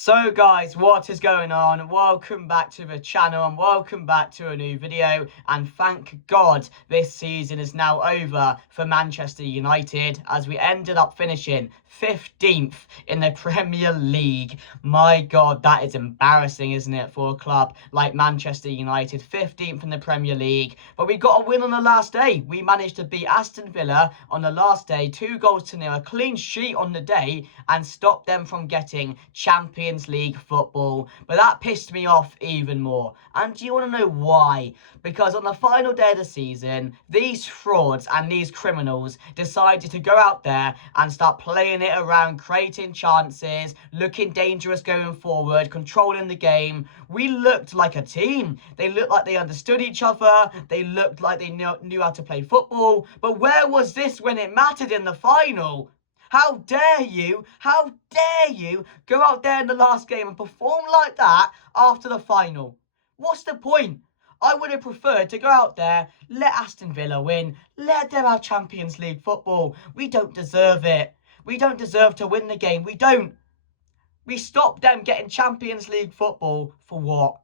So guys, what is going on? Welcome back to the channel and welcome back to a new video, and thank God this season is now over for Manchester United as we ended up finishing 15th in the Premier League. My God, that is embarrassing, isn't it, for a club like Manchester United? 15th in the Premier League, but we got a win on the last day. We managed to beat Aston Villa on the last day, 2-0, a clean sheet on the day, and stop them from getting Champions League football. But that pissed me off even more. And do you want to know why? Because on the final day of the season, these frauds and these criminals decided to go out there and start playing it around, creating chances, looking dangerous going forward, controlling the game. We looked like a team. They looked like they understood each other. They looked like they knew how to play football. But where was this when it mattered in the final? How dare you go out there in the last game and perform like that after the final? What's the point? I would have preferred to go out there, let Aston Villa win, let them have Champions League football. We don't deserve it. We don't deserve to win the game. We don't. We stopped them getting Champions League football for what?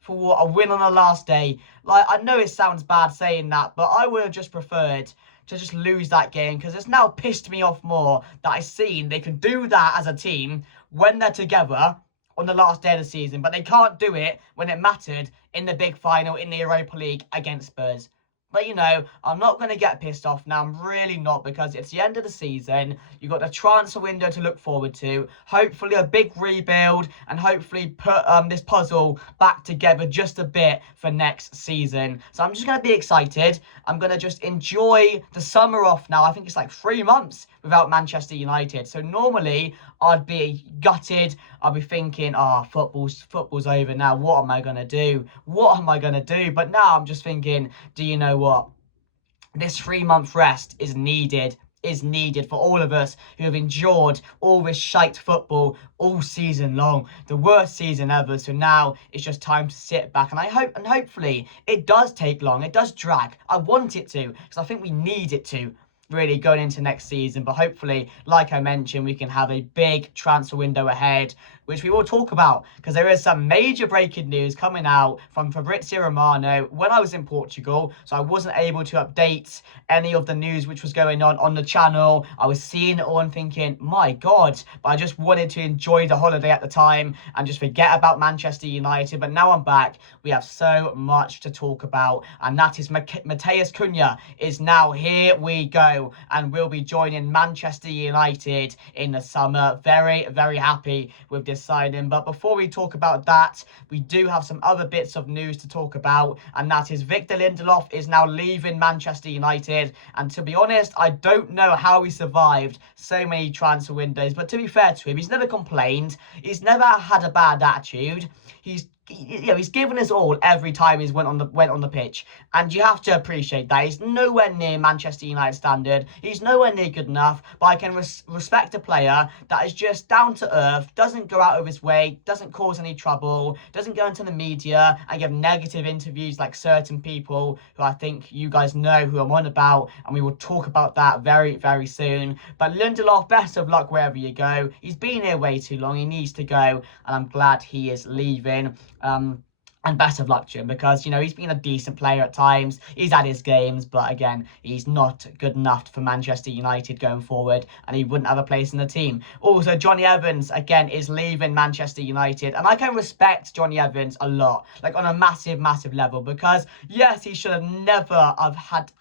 For what? A win on the last day. Like, I know it sounds bad saying that, but I would have just preferred to just lose that game, because it's now pissed me off more that I've seen they can do that as a team when they're together on the last day of the season, but they can't do it when it mattered in the big final in the Europa League against Spurs. But, you know, I'm not going to get pissed off now. I'm really not, because it's the end of the season. You've got the transfer window to look forward to. Hopefully a big rebuild, and hopefully put this puzzle back together just a bit for next season. So I'm just going to be excited. I'm going to just enjoy the summer off now. I think it's like 3 months without Manchester United. So normally I'd be gutted. I'd be thinking, football's over now. What am I going to do? What am I going to do? But now I'm just thinking, do you know what? This 3-month rest is needed for all of us who have endured all this shite football all season long, the worst season ever. So now it's just time to sit back, and hopefully it does take long, it does drag. I want it to, because I think we need it to, really, going into next season. But hopefully, like I mentioned, we can have a big transfer window ahead, which we will talk about, because there is some major breaking news coming out from Fabrizio Romano when I was in Portugal. So I wasn't able to update any of the news which was going on the channel. I was seeing it all and thinking, my God, but I just wanted to enjoy the holiday at the time and just forget about Manchester United. But now I'm back. We have so much to talk about, and that is Matheus Cunha is now here. We go, and will be joining Manchester United in the summer. Very, very happy with this signing. But before we talk about that, we do have some other bits of news to talk about, and that is Victor Lindelof is now leaving Manchester United. And to be honest, I don't know how he survived so many transfer windows, but to be fair to him, he's never complained. He's never had a bad attitude. He's given us all every time he's went on the pitch, and you have to appreciate that. He's nowhere near Manchester United standard. He's nowhere near good enough, but I can respect a player that is just down to earth, doesn't go out of his way, doesn't cause any trouble, doesn't go into the media and give negative interviews like certain people who I think you guys know who I'm on about, and we will talk about that very, very soon. But Lindelof, best of luck wherever you go. He's been here way too long. He needs to go, and I'm glad he is leaving. And best of luck to him, because, you know, he's been a decent player at times. He's had his games, but again, he's not good enough for Manchester United going forward, and he wouldn't have a place in the team. Also, Johnny Evans, again, is leaving Manchester United, and I can respect Johnny Evans a lot, like on a massive, massive level, because, yes, he should have never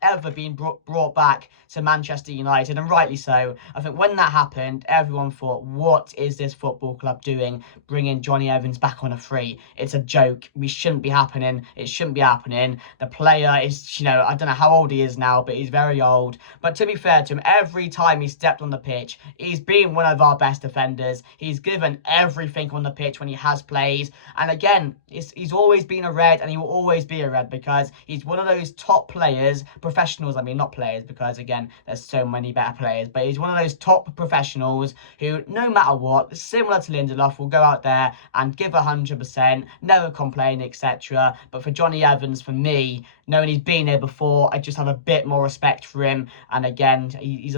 ever been brought back to Manchester United, and rightly so. I think when that happened, everyone thought, what is this football club doing, bringing Johnny Evans back on a free? It's a joke. We shouldn't be happening. It shouldn't be happening. The player is, you know, I don't know how old he is now, but he's very old. But to be fair to him, every time he stepped on the pitch, he's been one of our best defenders. He's given everything on the pitch when he has played. And again, he's always been a red, and he will always be a red, because he's one of those top players, professionals, I mean, not players, because again, there's so many better players, but he's one of those top professionals who, no matter what, similar to Lindelof, will go out there and give 100%, never complain, etc. But for Johnny Evans, for me, knowing he's been there before, I just have a bit more respect for him. And again, he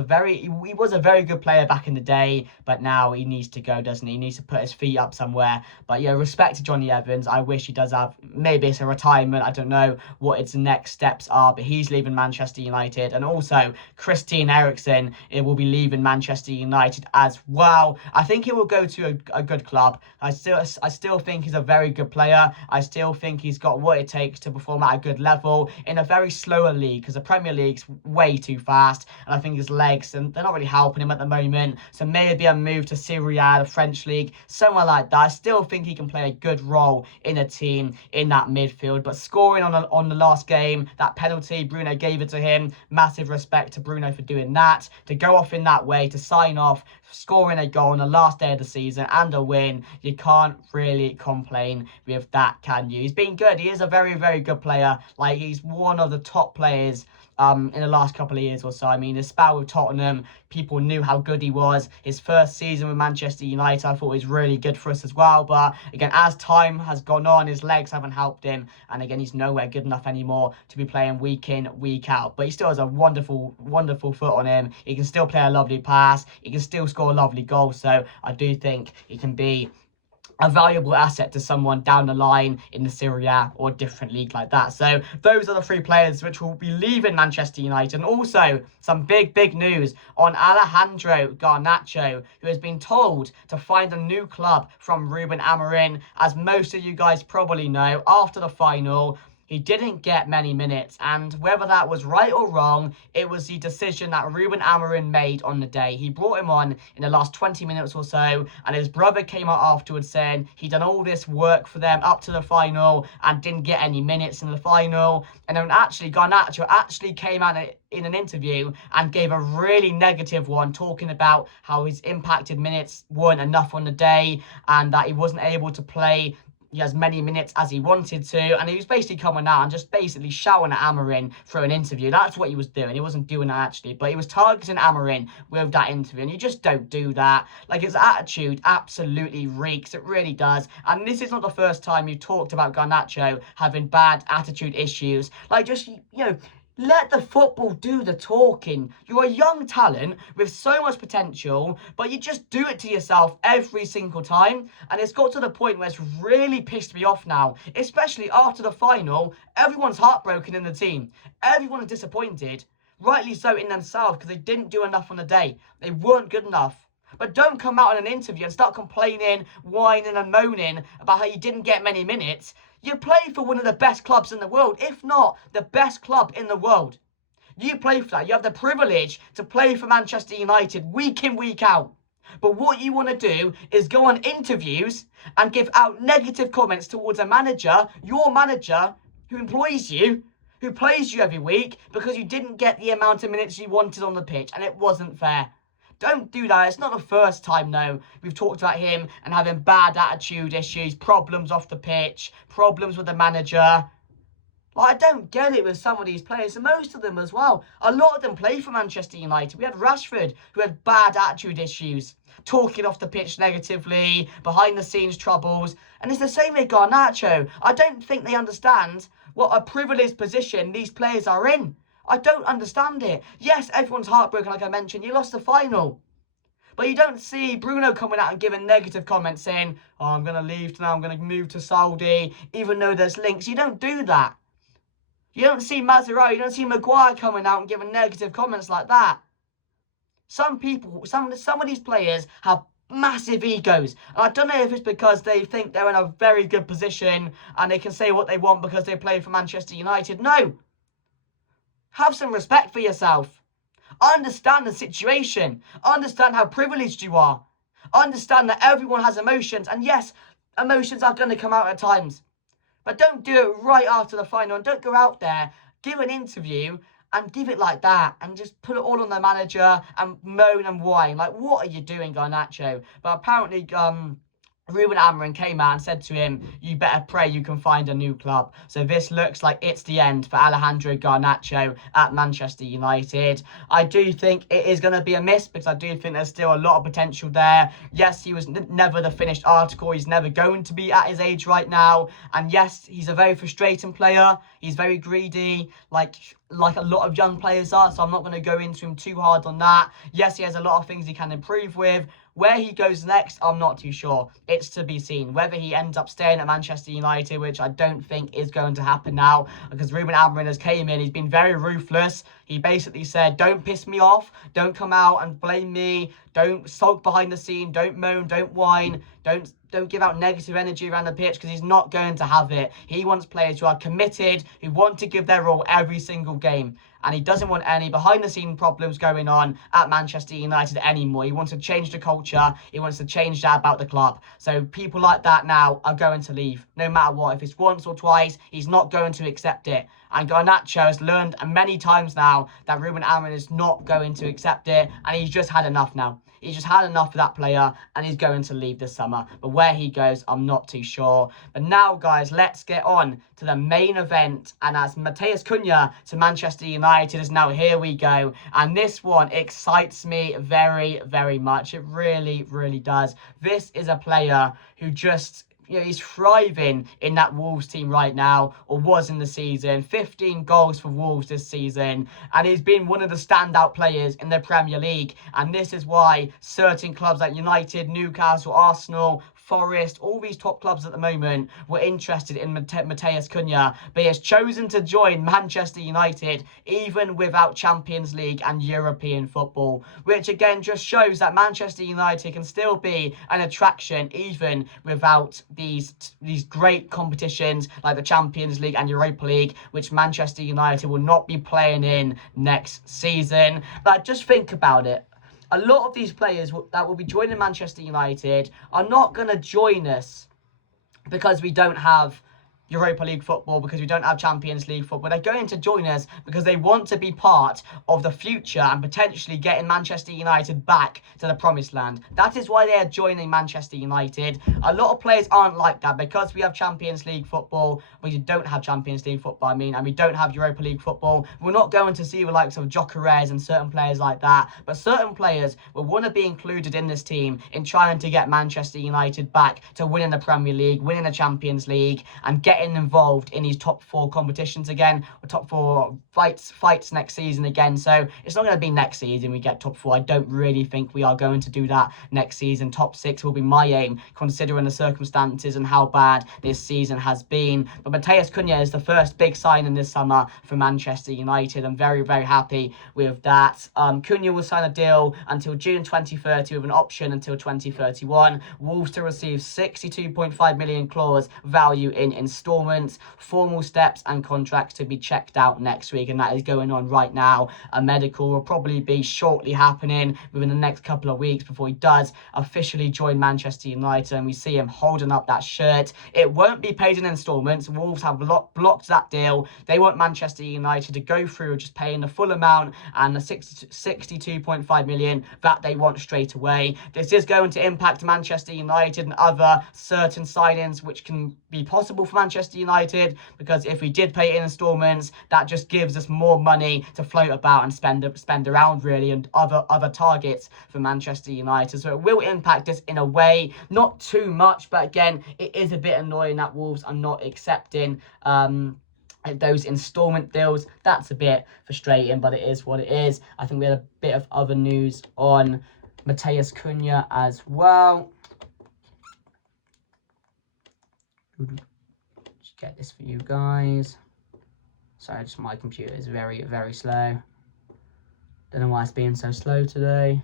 was a very good player back in the day, but now he needs to go, doesn't he? He needs to put his feet up somewhere. But yeah, respect to Jonny Evans. I wish he does have, maybe it's a retirement, I don't know what its next steps are, but he's leaving Manchester United. And also Christian Eriksen, it will be leaving Manchester United as well. I think he will go to a good club. I still think he's a very good player. I still think he's got what it takes to perform at a good level in a very slower league, because the Premier League's way too fast, and I think his legs, and they're not really helping him at the moment. So maybe a move to Serie A, the French league, somewhere like that. I still think he can play a good role in a team in that midfield. But scoring on the last game, that penalty, Bruno gave it to him. Massive respect to Bruno for doing that. To go off in that way, to sign off, scoring a goal on the last day of the season and a win, you can't really complain with that, can you? He's been good. He is a very, very good player. Like, he's one of the top players in the last couple of years or so. I mean, his spell with Tottenham, people knew how good he was. His first season with Manchester United, I thought was really good for us as well. But again, as time has gone on, his legs haven't helped him. And again, he's nowhere good enough anymore to be playing week in, week out. But he still has a wonderful, wonderful foot on him. He can still play a lovely pass. He can still score a lovely goal. So I do think he can be a valuable asset to someone down the line in the Serie A or a different league like that. So those are the three players which will be leaving Manchester United. And also some big news on Alejandro Garnacho, who has been told to find a new club from Ruben Amorim. As most of you guys probably know, after the final, he didn't get many minutes, and whether that was right or wrong, it was the decision that Ruben Amorim made on the day. He brought him on in the last 20 minutes or so, and his brother came out afterwards saying he'd done all this work for them up to the final and didn't get any minutes in the final. And then actually, Garnacho actually came out in an interview and gave a really negative one, talking about how his impacted minutes weren't enough on the day and that he wasn't able to play as many minutes as he wanted to, and he was basically coming out and just basically shouting at Amorim through an interview. That's what he was doing. He wasn't doing that actually, but he was targeting Amorim with that interview, and you just don't do that. Like, his attitude absolutely reeks. It really does. And this is not the first time you've talked about Garnacho having bad attitude issues. Like, just, you know, let the football do the talking. You're a young talent with so much potential, but you just do it to yourself every single time. And it's got to the point where it's really pissed me off now, especially after the final. Everyone's heartbroken in the team. Everyone is disappointed, rightly so in themselves, because they didn't do enough on the day. They weren't good enough. But don't come out in an interview and start complaining, whining and moaning about how you didn't get many minutes. You play for one of the best clubs in the world, if not the best club in the world. You play for that. You have the privilege to play for Manchester United week in, week out. But what you want to do is go on interviews and give out negative comments towards a manager, your manager, who employs you, who plays you every week, because you didn't get the amount of minutes you wanted on the pitch, and it wasn't fair. Don't do that. It's not the first time, no. We've talked about him and having bad attitude issues, problems off the pitch, problems with the manager. Like, I don't get it with some of these players, and most of them as well. A lot of them play for Manchester United. We had Rashford, who had bad attitude issues, talking off the pitch negatively, behind the scenes troubles. And it's the same with Garnacho. I don't think they understand what a privileged position these players are in. I don't understand it. Yes, everyone's heartbroken, like I mentioned. You lost the final. But you don't see Bruno coming out and giving negative comments saying, oh, I'm going to leave now, I'm going to move to Saudi, even though there's links. You don't do that. You don't see Mazzarri, you don't see Maguire coming out and giving negative comments like that. Some people, some of these players have massive egos. And I don't know if it's because they think they're in a very good position and they can say what they want because they play for Manchester United. No. Have some respect for yourself. Understand the situation. Understand how privileged you are. Understand that everyone has emotions. And yes, emotions are going to come out at times. But don't do it right after the final. And don't go out there, give an interview, and give it like that. And just put it all on the manager and moan and whine. Like, what are you doing, Garnacho? But apparently, Ruben Amorim came out and said to him, you better pray you can find a new club. So this looks like it's the end for Alejandro Garnacho at Manchester United. I do think it is going to be a miss because I do think there's still a lot of potential there. Yes, he was never the finished article. He's never going to be at his age right now. And yes, he's a very frustrating player. He's very greedy, like a lot of young players are. So I'm not going to go into him too hard on that. Yes, he has a lot of things he can improve with. Where he goes next, I'm not too sure. It's to be seen. Whether he ends up staying at Manchester United, which I don't think is going to happen now, because Ruben Amorim has came in, he's been very ruthless. He basically said, don't piss me off, don't come out and blame me, don't sulk behind the scene, don't moan, don't whine, don't give out negative energy around the pitch, because he's not going to have it. He wants players who are committed, who want to give their all every single game. And he doesn't want any behind-the-scene problems going on at Manchester United anymore. He wants to change the culture. He wants to change that about the club. So people like that now are going to leave, no matter what. If it's once or twice, he's not going to accept it. And Garnacho has learned many times now that Ruben Amorim is not going to accept it. And he's just had enough now. He's just had enough of that player, and he's going to leave this summer. But where he goes, I'm not too sure. But now, guys, let's get on to the main event. And as Matheus Cunha to Manchester United is now, here we go. And this one excites me very, very much. It really, really does. This is a player who just... he's thriving in that Wolves team right now, or was in the season. 15 goals for Wolves this season. And he's been one of the standout players in the Premier League. And this is why certain clubs like United, Newcastle, Arsenal, Forest, all these top clubs at the moment were interested in Matheus Cunha, but he has chosen to join Manchester United even without Champions League and European football, which again just shows that Manchester United can still be an attraction even without these great competitions like the Champions League and Europa League, which Manchester United will not be playing in next season. But just think about it. A lot of these players that will be joining Manchester United are not going to join us because we don't have Europa League football, because we don't have Champions League football. They're going to join us because they want to be part of the future and potentially getting Manchester United back to the promised land. That is why they are joining Manchester United. A lot of players aren't like that because we have Champions League football. We don't have Champions League football, and we don't have Europa League football. We're not going to see the likes of Gyökeres and certain players like that. But certain players will want to be included in this team in trying to get Manchester United back to winning the Premier League, winning the Champions League, and getting involved in these top 4 competitions again, or top 4 fights next season again. So it's not going to be next season we get top 4. I don't really think we are going to do that next season. Top 6 will be my aim, considering the circumstances and how bad this season has been. But Matheus Cunha is the first big signing this summer for Manchester United. I'm very, very happy with that. Cunha will sign a deal until June 2030 with an option until 2031. Wolves to receive 62.5 million clause value in installments. Formal steps and contracts to be checked out next week, and that is going on right now. A medical will probably be shortly happening within the next couple of weeks before he does officially join Manchester United, and we see him holding up that shirt. It won't be paid in installments. Wolves have blocked that deal. They want Manchester United to go through just paying the full amount and the 62.5 million that they want straight away. This is going to impact Manchester United and other certain signings which can be possible for Manchester United, because if we did pay it in installments, that just gives us more money to float about and spend around, really, and other targets for Manchester United. So it will impact us in a way, not too much, but again, it is a bit annoying that Wolves are not accepting those installment deals. That's a bit frustrating, but it is what it is. I think we had a bit of other news on Matheus Cunha as well. Just get this for you guys. Sorry, just my computer is very, very slow. Don't know why it's being so slow today.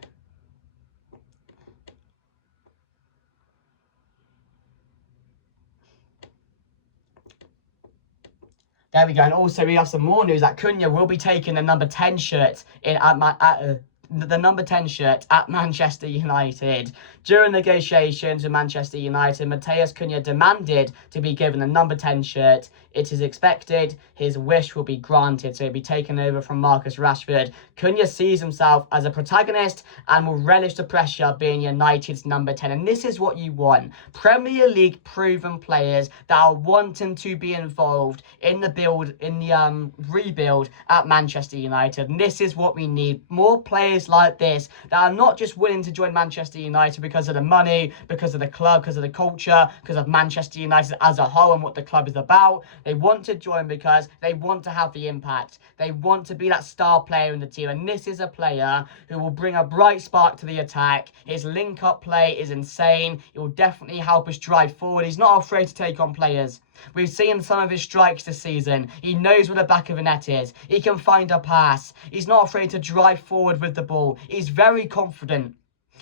There we go. And also we have some more news that Cunha will be taking the number 10 shirt in at the number 10 shirt at Manchester United. During negotiations with Manchester United, Matheus Cunha demanded to be given a number 10 shirt. It is expected his wish will be granted, so he'll be taken over from Marcus Rashford. Cunha sees himself as a protagonist and will relish the pressure being United's number 10. And this is what you want. Premier League proven players that are wanting to be involved in the rebuild at Manchester United. And this is what we need. More players like this that are not just willing to join Manchester United because of the money, because of the club, because of the culture, because of Manchester United as a whole and what the club is about. They want to join because they want to have the impact. They want to be that star player in the team. And this is a player who will bring a bright spark to the attack. His link-up play is insane. It will definitely help us drive forward. He's not afraid to take on players. We've seen some of his strikes this season. He knows where the back of the net is. He can find a pass. He's not afraid to drive forward with the ball. He's very confident.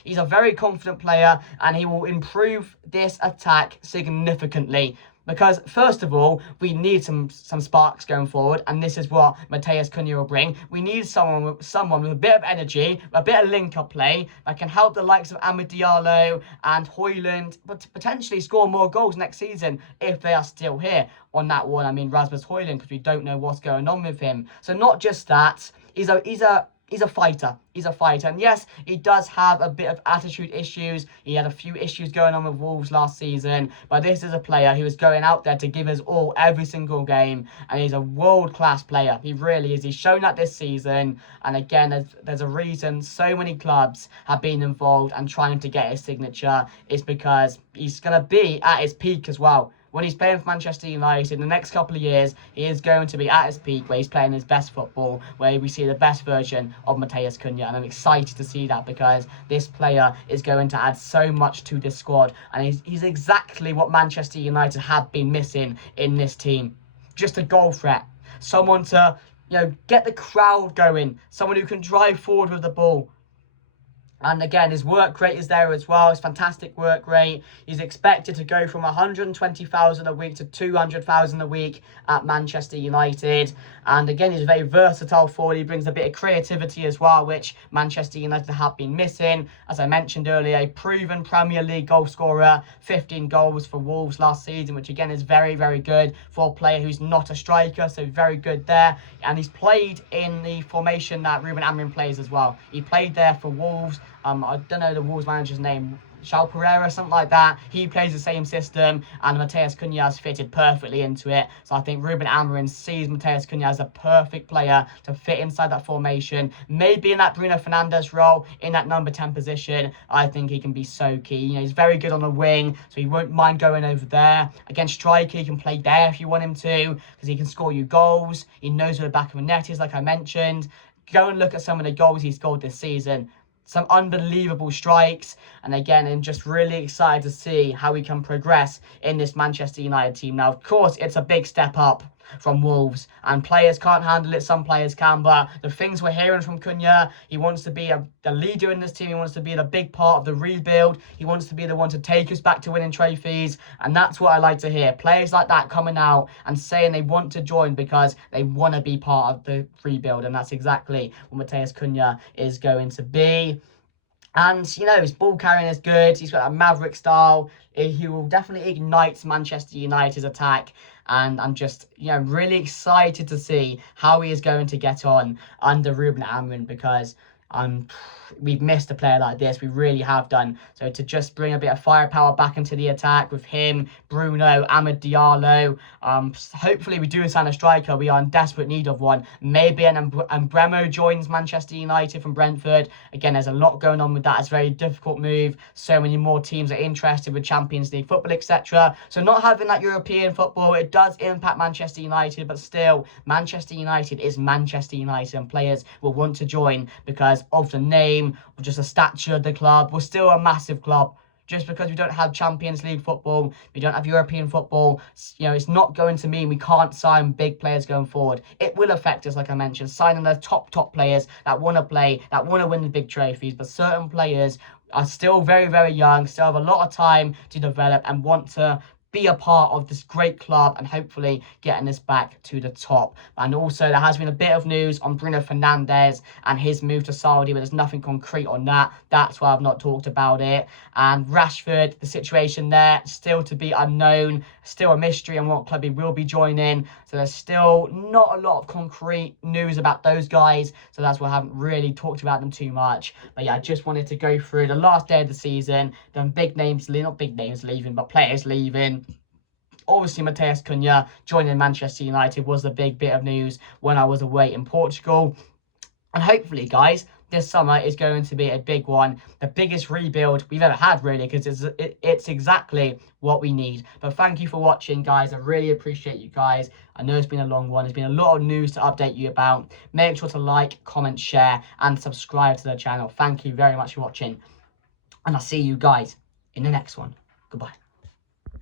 He's a very confident player, and he will improve this attack significantly. Because, first of all, we need some sparks going forward, and this is what Matheus Cunha will bring. We need someone with a bit of energy, a bit of link-up play that can help the likes of Amad Diallo and Højlund, but to potentially score more goals next season if they are still here. On that one, I mean Rasmus Højlund, because we don't know what's going on with him. So not just that, he's a fighter. He's a fighter. And yes, he does have a bit of attitude issues. He had a few issues going on with Wolves last season. But this is a player who is going out there to give us all every single game. And he's a world-class player. He really is. He's shown that this season. And again, there's a reason so many clubs have been involved and trying to get his signature. It's because he's going to be at his peak as well. When he's playing for Manchester United in the next couple of years, he is going to be at his peak, where he's playing his best football, where we see the best version of Matheus Cunha. And I'm excited to see that, because this player is going to add so much to this squad. And he's exactly what Manchester United have been missing in this team. Just a goal threat. Someone to, get the crowd going. Someone who can drive forward with the ball. And again, his work rate is there as well. His fantastic work rate. He's expected to go from 120,000 a week to 200,000 a week at Manchester United. And again, he's very versatile forward. He brings a bit of creativity as well, which Manchester United have been missing. As I mentioned earlier, a proven Premier League goal scorer, 15 goals for Wolves last season, which again is very, very good for a player who's not a striker. So very good there. And he's played in the formation that Ruben Amorim plays as well. He played there for Wolves. I don't know the Wolves manager's name, João Pereira, something like that. He plays the same system, and Matheus Cunha has fitted perfectly into it. So I think Ruben Amorim sees Matheus Cunha as a perfect player to fit inside that formation. Maybe in that Bruno Fernandes role, in that number 10 position, I think he can be so key. He's very good on the wing, so he won't mind going over there. Against striker, he can play there if you want him to, because he can score you goals. He knows where the back of the net is, like I mentioned. Go and look at some of the goals he scored this season. Some unbelievable strikes, and again, I'm just really excited to see how he can progress in this Manchester United team. Now, of course, it's a big step up from Wolves, and players can't handle it, some players can, but the things we're hearing from Cunha, he wants to be the leader in this team, he wants to be the big part of the rebuild, he wants to be the one to take us back to winning trophies, and that's what I like to hear. Players like that coming out and saying they want to join because they want to be part of the rebuild, and that's exactly what Matheus Cunha is going to be. And, his ball carrying is good. He's got that maverick style. He will definitely ignite Manchester United's attack. And I'm just, really excited to see how he is going to get on under Ruben Amorim, because we've missed a player like this. We really have done. So to just bring a bit of firepower back into the attack with him, Bruno, Amad Diallo. Hopefully we do sign a striker. We are in desperate need of one. Maybe an Bremo joins Manchester United from Brentford. Again, there's a lot going on with that. It's a very difficult move. So many more teams are interested with Champions League football, etc. So not having that European football, it does impact Manchester United, but still, Manchester United is Manchester United, and players will want to join because of the name, or just the stature of the club. We're still a massive club. Just because we don't have Champions League football, we don't have European football, it's not going to mean we can't sign big players going forward. It will affect us, like I mentioned, signing the top players that want to play, that want to win the big trophies. But certain players are still very, very young, still have a lot of time to develop and want to be a part of this great club and hopefully getting us back to the top. And also there has been a bit of news on Bruno Fernandes and his move to Saudi, but there's nothing concrete on that. That's why I've not talked about it. And Rashford, the situation there still to be unknown, still a mystery on what club he will be joining. So there's still not a lot of concrete news about those guys, so that's why I haven't really talked about them too much. But yeah, I just wanted to go through the last day of the season, then big names, not big names leaving, but players leaving. Obviously, Matheus Cunha joining Manchester United was the big bit of news when I was away in Portugal. And hopefully, guys, this summer is going to be a big one. The biggest rebuild we've ever had, really, because it's exactly what we need. But thank you for watching, guys. I really appreciate you guys. I know it's been a long one. There's been a lot of news to update you about. Make sure to like, comment, share, and subscribe to the channel. Thank you very much for watching. And I'll see you guys in the next one. Goodbye.